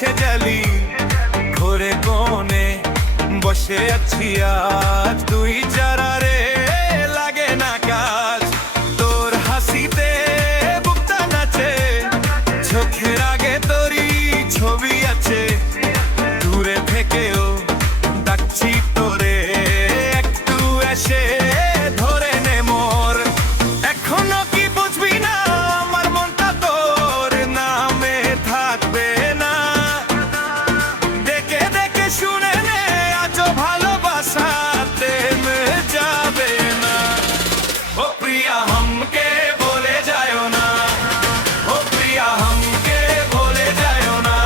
গেছে জালি ঘরে কোণে বসে আছি আজ দুই চারারে লাগে না কাজ তোর হাসিতে বুকটা নাচে চোখের আগে তোরই ছবি আছে দূরে থেকেও ডাকছি তোরে একটু এসে ধরে নে মোর এখনো কি বুঝবি না আমার মনটা তোর নামে থাকবে না দেখে দেখে শুনে নে আজও ভালোবাসাতে যাবে না ও প্রিয়া हमके বলে যায়ও না ও প্রিয়া हमके বলে যায়ও না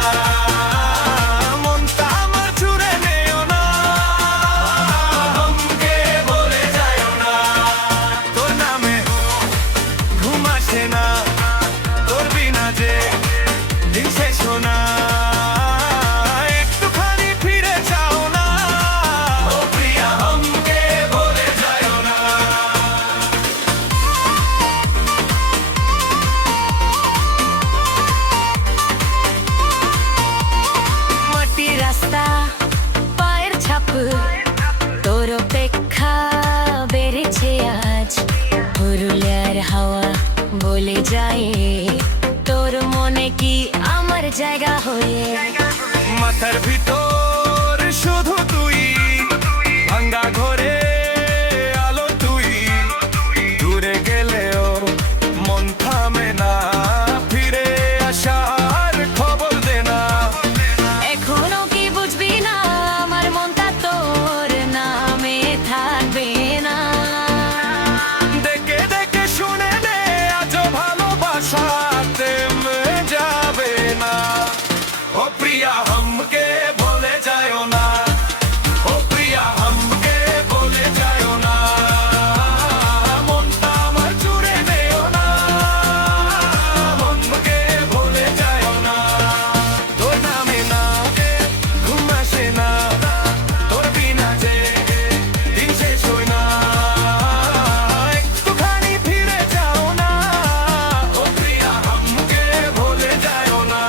মনটা আমার ছুঁড়ে নেও না हमके বলে যায়ও না তোর নামে ঘুম আসে না তোর বিনা যে দিন শেষ না একটুখানি ফিরে যাও না ও প্রিয়া हमके বলে যায়ও না মাটি রাস্তা পায়ের ছাপ তোর অপেক্ষা বেড়েছে আজ পুরুলিয়ার হাওয়া বলে যায় তোর মনে কি আমার জায়গা হয়ে মাথার ভিতর শুধু তুই ভাঙ্গা ঘরে আলো তুই দূরে গেলেও মন থামে না ফিরে আসার খবর দে না এখনো কি বুঝবি না আমার মনটা তোর নামে থাকবে না দেখে দেখে শুনে নে আজও ভালোবাসাতে যাবে না ও প্রিয়া हमके বলে যায়ও না ও প্রিয়া हमके বলে যায়ও না মনটা আমার জুড়ে নেও না हमके বলে যায়ও না তোর নামে না ঘুম আসে না তোর বিনা যে দিন শেষ হয় না একটুখানি ফিরে যাও না ও প্রিয়া हमके বলে যায়ও না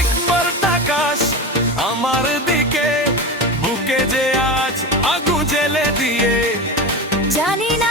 একবার তাকাস আমার দিকে বুকে যে আজ আগুন জেলে দিয়ে জানি না